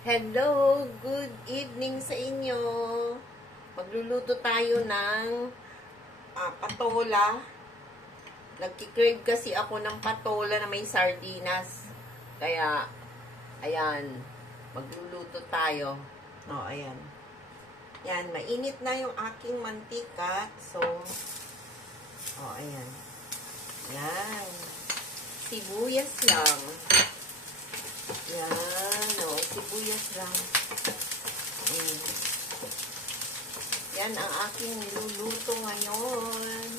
Hello! Good evening sa inyo! Magluluto tayo ng patola. Nagkikrave kasi ako ng patola na may sardinas. Kaya, ayan, magluluto tayo. No, ayan. Yan, mainit na yung aking mantika. So, ayan. Yan. Sibuyas lang. Yan, sibuyas lang. Yan ang aking niluluto ngayon.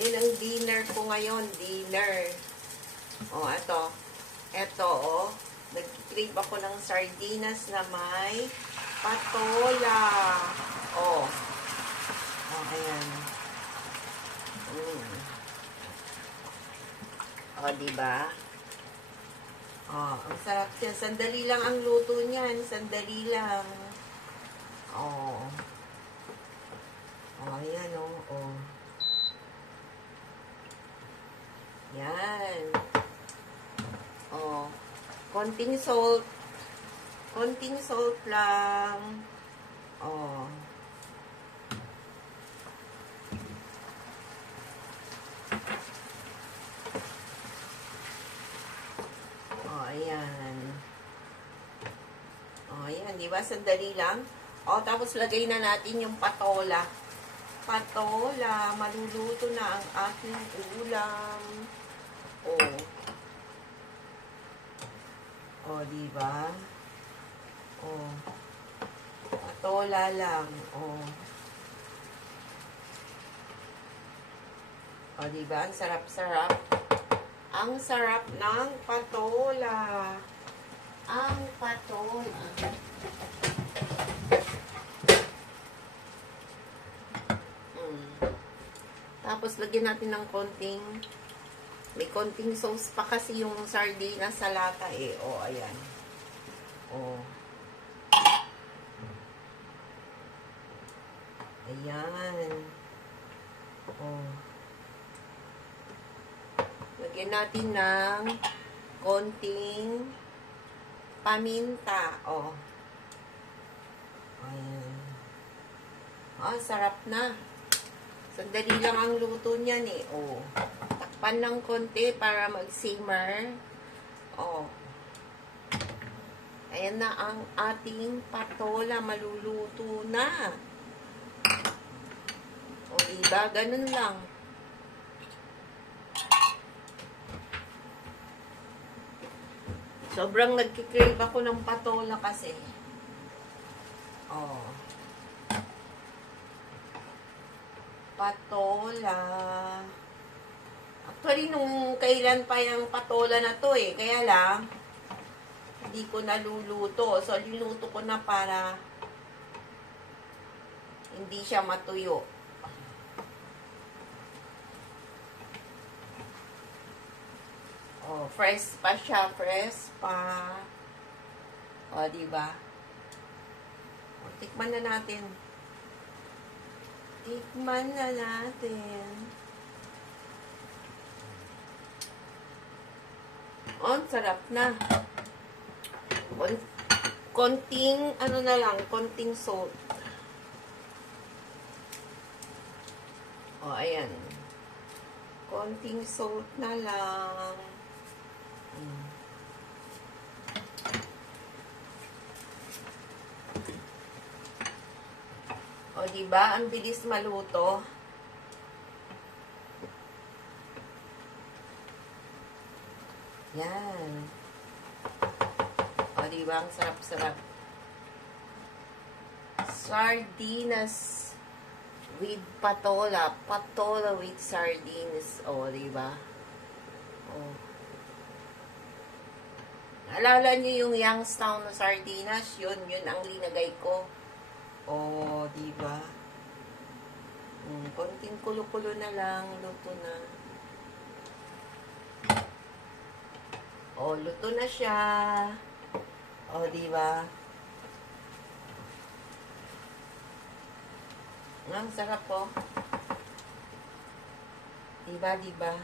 Yan ang dinner ko ngayon, dinner. Ito. Ito, nag-crave ako ng sardinas na may patola. Ayan. Diba? Ang sarap siya. Sandali lang ang luto niyan. Sandali lang. Ayan, Yan. Konting salt. Konting salt lang. Ayan. Ayan, di ba? Sandali lang. Tapos lagay na natin yung patola. Patola. Maluluto na ang aking ulam. Di ba? Patola lang. Di ba? Ang sarap-sarap. Ang sarap ng patola. Ang patola. Tapos, lagyan natin ng konting, may konting sauce pa kasi yung sardinas sa lata ayan. Ayan. Lagyan natin ng konting paminta. Ayan. Sarap na. Sandali lang ang luto niyan Takpan ng konti para mag-simmer. Ayan na ang ating patola. Maluluto na. Diba? Ganun lang. Sobrang nagkikrave ako ng patola kasi. Patola. Actually, nung kailan pa yung patola na to Kaya lang, hindi ko naluluto. So, liluto ko na para hindi siya matuyo. Fresh pa siya. Fresh pa. Diba? Tikman na natin. Tikman na natin. Sarap na. Konting, na lang, konting salt. Ayan. Konting salt na lang. Diba? Ang bilis maluto. Yan. Diba? Ang sarap-sarap. Sardinas with patola. Patola with sardines. Diba? Alala niyo yung Youngstown na sardinas? Yun ang linagay ko. Diba? Konting kulo-kulo na lang. Luto na. Luto na siya. Diba? Ang sarap Diba, diba?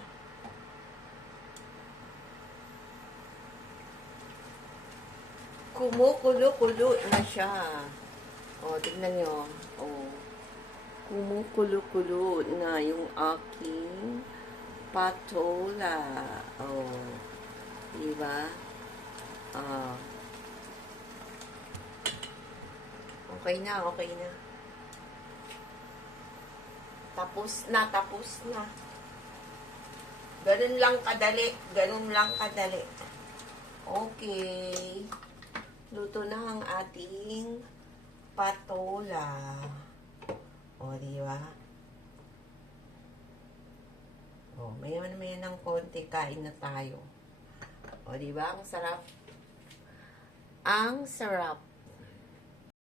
Kumukulo-kulo na siya. O, tignan nyo. O, kumukulo-kulo na yung aking patola. O, diba? Ah, okay na, okay na. Tapos na, tapos na. Ganun lang kadali, ganun lang kadali. Okay. Luto na ang ating patola. O, diba? O, mayan ng konti, kain na tayo. O, diba? Ang sarap. Ang sarap.